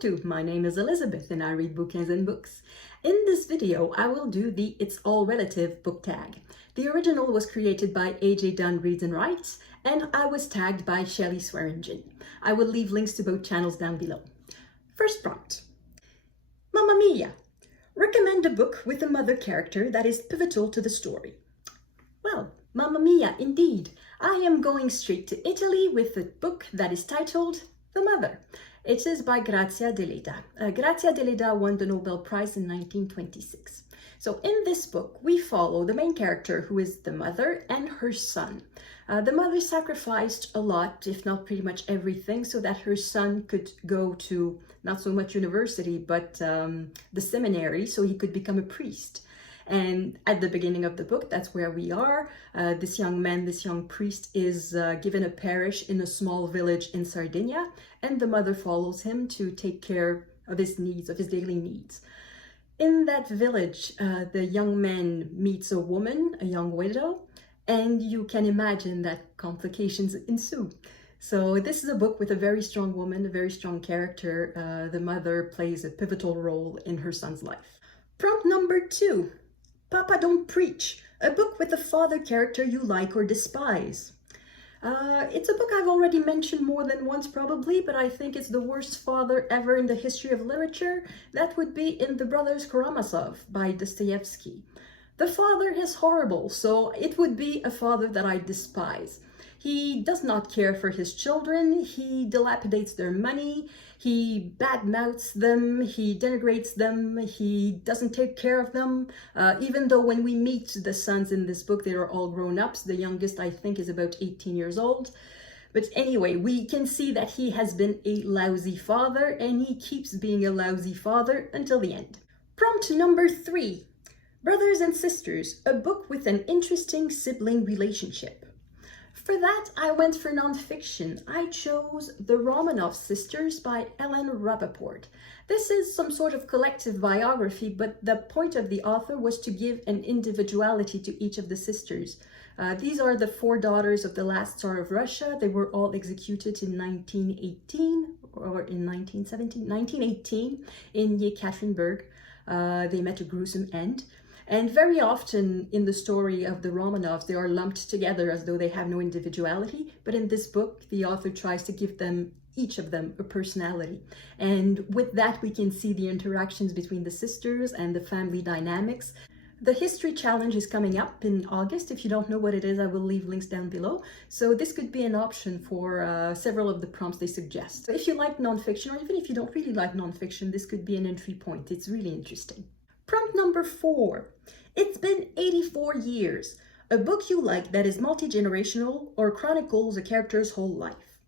to. My name is Elizabeth and I read bouquins and books. In this video, I will do the It's All Relative book tag. The original was created by AJ Dunn Reads and Writes, and I was tagged by Shelley Swearingen. I will leave links to both channels down below. First prompt. Mamma Mia! Recommend a book with a mother character that is pivotal to the story. Well, Mamma Mia, indeed. I am going straight to Italy with a book that is titled The Mother. It is by Grazia Deledda. Grazia Deledda won the Nobel Prize in 1926. So in this book, we follow the main character, who is the mother, and her son. The mother sacrificed a lot, if not pretty much everything, so that her son could go to not so much university, but the seminary, so he could become a priest. And at the beginning of the book, that's where we are. This young man, this young priest, is given a parish in a small village in Sardinia, and the mother follows him to take care of his needs, of his daily needs. In that village, the young man meets a woman, a young widow, and you can imagine that complications ensue. So this is a book with a very strong woman, a very strong character. The mother plays a pivotal role in her son's life. Prompt number 2. Papa Don't Preach, a book with a father character you like or despise. It's a book I've already mentioned more than once probably, but I think it's the worst father ever in the history of literature. That would be in The Brothers Karamazov by Dostoevsky. The father is horrible, so it would be a father that I despise. He does not care for his children, he dilapidates their money, he badmouths them, he denigrates them, he doesn't take care of them. Even though when we meet the sons in this book, they are all grown-ups. The youngest, I think, is about 18 years old. But anyway, we can see that he has been a lousy father, and he keeps being a lousy father until the end. Prompt number 3. Brothers and Sisters, a book with an interesting sibling relationship. For that, I went for nonfiction. I chose The Romanov Sisters by Ellen Rappaport. This is some sort of collective biography, but the point of the author was to give an individuality to each of the sisters. These are the 4 daughters of the last Tsar of Russia. They were all executed in 1918 or in 1917, 1918 in Yekaterinburg. They met a gruesome end. And very often in the story of the Romanovs, they are lumped together as though they have no individuality. But in this book, the author tries to give them, each of them, a personality. And with that, we can see the interactions between the sisters and the family dynamics. The history challenge is coming up in August. If you don't know what it is, I will leave links down below. So this could be an option for several of the prompts they suggest. So if you like nonfiction, or even if you don't really like nonfiction, this could be an entry point. It's really interesting. Prompt number 4. It's been 84 years. A book you like that is multi-generational or chronicles a character's whole life.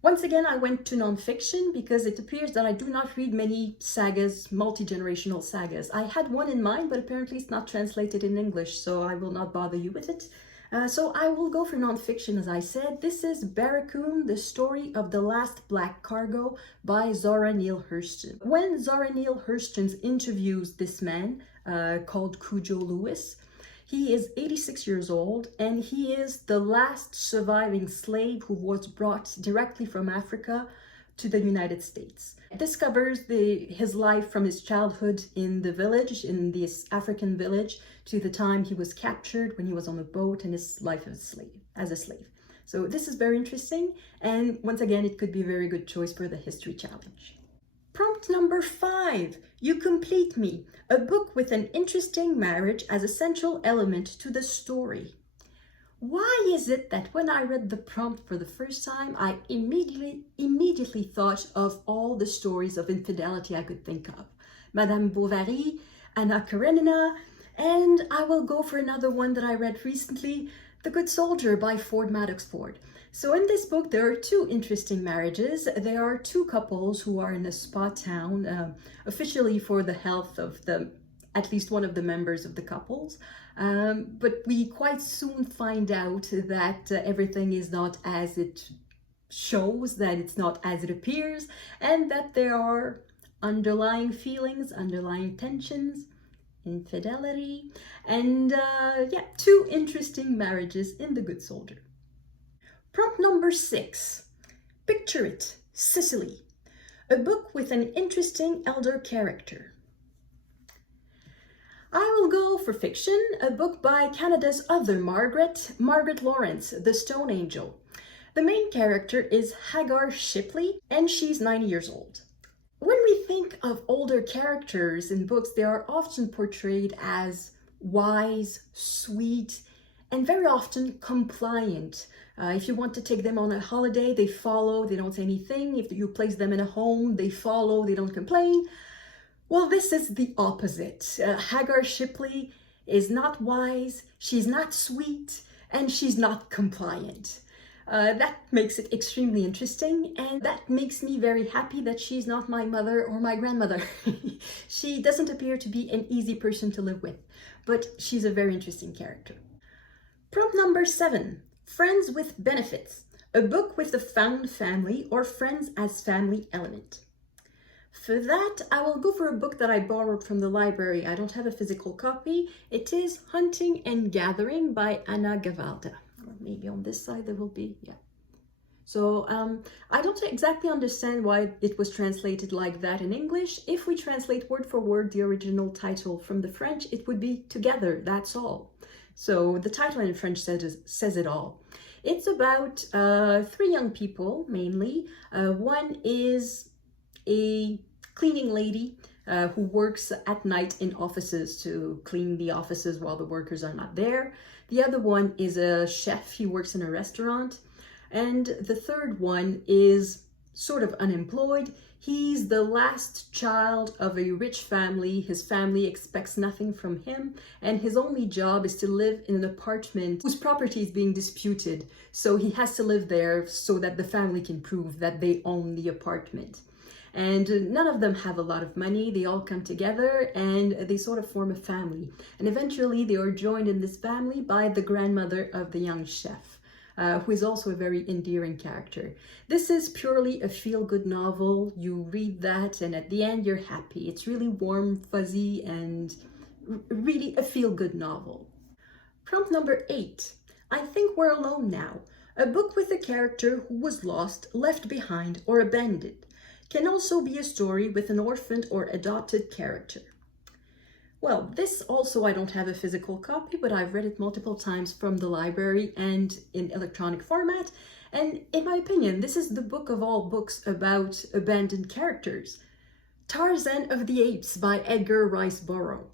Once again, I went to nonfiction because it appears that I do not read many sagas, multi-generational sagas. I had one in mind, but apparently it's not translated in English, so I will not bother you with it. So I will go for nonfiction, as I said. This is Barracoon, the story of the last black cargo by Zora Neale Hurston. When Zora Neale Hurston interviews this man called Cujo Lewis, he is 86 years old and he is the last surviving slave who was brought directly from Africa to the United States. It discovers his life from his childhood in the village, in this African village, to the time he was captured when he was on a boat, and his life as a slave. So this is very interesting, and once again, it could be a very good choice for the history challenge. Prompt number 5. You Complete Me, a book with an interesting marriage as a central element to the story. Why is it that when I read the prompt for the first time, I immediately thought of all the stories of infidelity I could think of? Madame Bovary, Anna Karenina, and I will go for another one that I read recently, The Good Soldier by Ford Madox Ford. So in this book, there are 2 interesting marriages. There are 2 couples who are in a spa town, officially for the health of at least one of the members of the couples. But we quite soon find out that everything is not as it shows, that it's not as it appears, and that there are underlying feelings, underlying tensions, infidelity, and 2 interesting marriages in The Good Soldier. Prompt number 6. Picture It, Sicily. A book with an interesting elder character. I will go for fiction, a book by Canada's other Margaret Lawrence, The Stone Angel. The main character is Hagar Shipley, and she's 90 years old. When we think of older characters in books, they are often portrayed as wise, sweet, and very often compliant. If you want to take them on a holiday, they follow, they don't say anything. If you place them in a home, they follow, they don't complain. Well, this is the opposite. Hagar Shipley is not wise, she's not sweet, and she's not compliant. That makes it extremely interesting, and that makes me very happy that she's not my mother or my grandmother. She doesn't appear to be an easy person to live with, but she's a very interesting character. Prompt number 7, Friends with Benefits, a book with a found family or friends as family element. For that, I will go for a book that I borrowed from the library. I don't have a physical copy. It is Hunting and Gathering by Anna Gavalda. Or maybe on this side there will be, yeah. So I don't exactly understand why it was translated like that in English. If we translate word for word the original title from the French, it would be Together, That's All. So the title in French says it all. It's about 3 young people, mainly. One is a cleaning lady who works at night in offices to clean the offices while the workers are not there. The other one is a chef, he works in a restaurant. And the third one is sort of unemployed. He's the last child of a rich family. His family expects nothing from him, and his only job is to live in an apartment whose property is being disputed. So he has to live there so that the family can prove that they own the apartment. And none of them have a lot of money. They all come together and they sort of form a family. And eventually they are joined in this family by the grandmother of the young chef, who is also a very endearing character. This is purely a feel-good novel. You read that and at the end you're happy. It's really warm, fuzzy, and really a feel-good novel. Prompt number 8. I Think We're Alone Now. A book with a character who was lost, left behind, or abandoned. Can also be a story with an orphaned or adopted character. Well, this also I don't have a physical copy, but I've read it multiple times from the library and in electronic format. And in my opinion, this is the book of all books about abandoned characters. Tarzan of the Apes by Edgar Riceboro.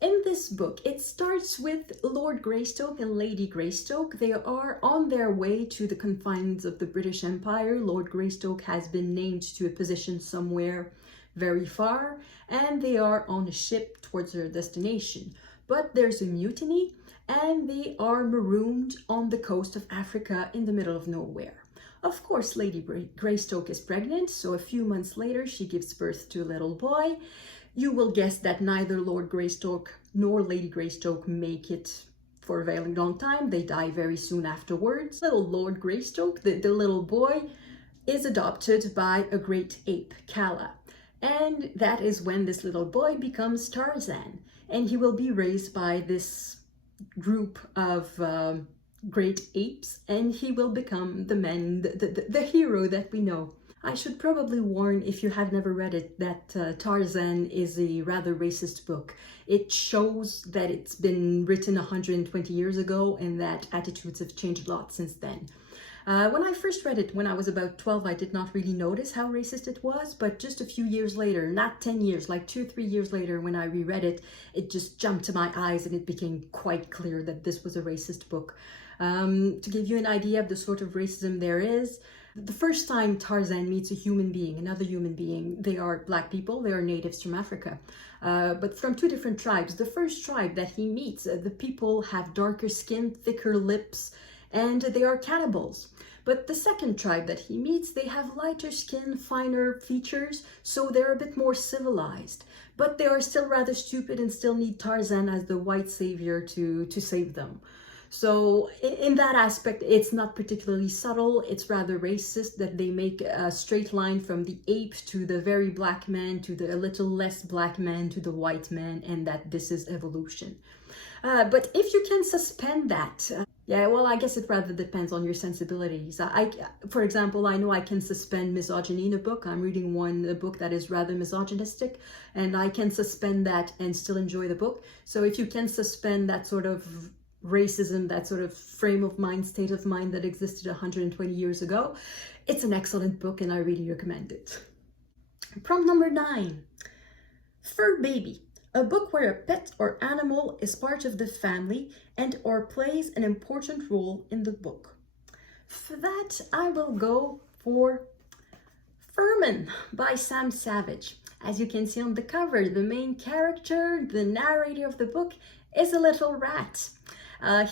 In this book, it starts with Lord Greystoke and Lady Greystoke. They are on their way to the confines of the British Empire. Lord Greystoke has been named to a position somewhere very far, and they are on a ship towards their destination. But there's a mutiny, and they are marooned on the coast of Africa in the middle of nowhere. Of course, Lady Greystoke is pregnant, so a few months later she gives birth to a little boy. You will guess that neither Lord Greystoke nor Lady Greystoke make it for a very long time. They die very soon afterwards. Little Lord Greystoke, the little boy, is adopted by a great ape, Kala. And that is when this little boy becomes Tarzan. And he will be raised by this group of great apes, and he will become the hero that we know. I should probably warn, if you have never read it, that Tarzan is a rather racist book. It shows that it's been written 120 years ago and that attitudes have changed a lot since then. When I first read it, when I was about 12, I did not really notice how racist it was, but just a few years later, not 10 years, like 2 or 3 years later, when I reread it, it just jumped to my eyes and it became quite clear that this was a racist book. To give you an idea of the sort of racism there is, the first time Tarzan meets a human being, another human being, they are black people, they are natives from Africa, but from 2 different tribes. The first tribe that he meets, the people have darker skin, thicker lips, and they are cannibals. But the second tribe that he meets, they have lighter skin, finer features, so they're a bit more civilized. But they are still rather stupid and still need Tarzan as the white savior to save them. So in that aspect, it's not particularly subtle. It's rather racist that they make a straight line from the ape to the very black man to the a little less black man to the white man, and that this is evolution. But if you can suspend that, Yeah, well, I guess it rather depends on your sensibilities. For example, I know I can suspend misogyny in a book. I'm reading a book that is rather misogynistic, and I can suspend that and still enjoy the book. So if you can suspend that sort of racism, that sort of frame of mind, state of mind that existed 120 years ago, it's an excellent book and I really recommend it. Prompt number 9, Fur Baby. A book where a pet or animal is part of the family and or plays an important role in the book. For that, I will go for Furman by Sam Savage. As you can see on the cover, the main character, the narrator of the book, is a little rat.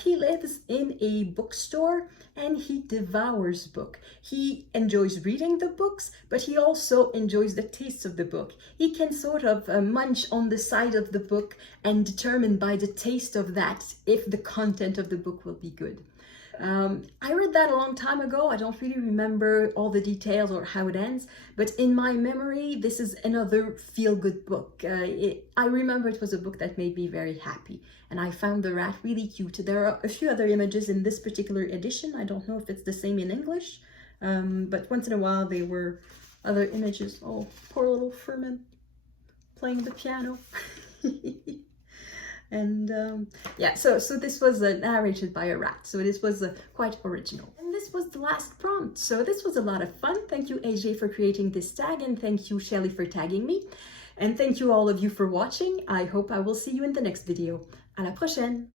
He lives in a bookstore and he devours books. He enjoys reading the books, but he also enjoys the taste of the book. He can sort of munch on the side of the book and determine by the taste of that if the content of the book will be good. I read that a long time ago. I don't really remember all the details or how it ends, but in my memory, this is another feel-good book. I remember it was a book that made me very happy, and I found the rat really cute. There are a few other images in this particular edition. I don't know if it's the same in English, but once in a while there were other images. Oh, poor little Furman playing the piano. And yeah, so this was narrated by a rat, so this was quite original. And this was the last prompt, so this was a lot of fun. Thank you, AJ, for creating this tag, and thank you, Shelly, for tagging me. And thank you all of you for watching. I hope I will see you in the next video. À la prochaine!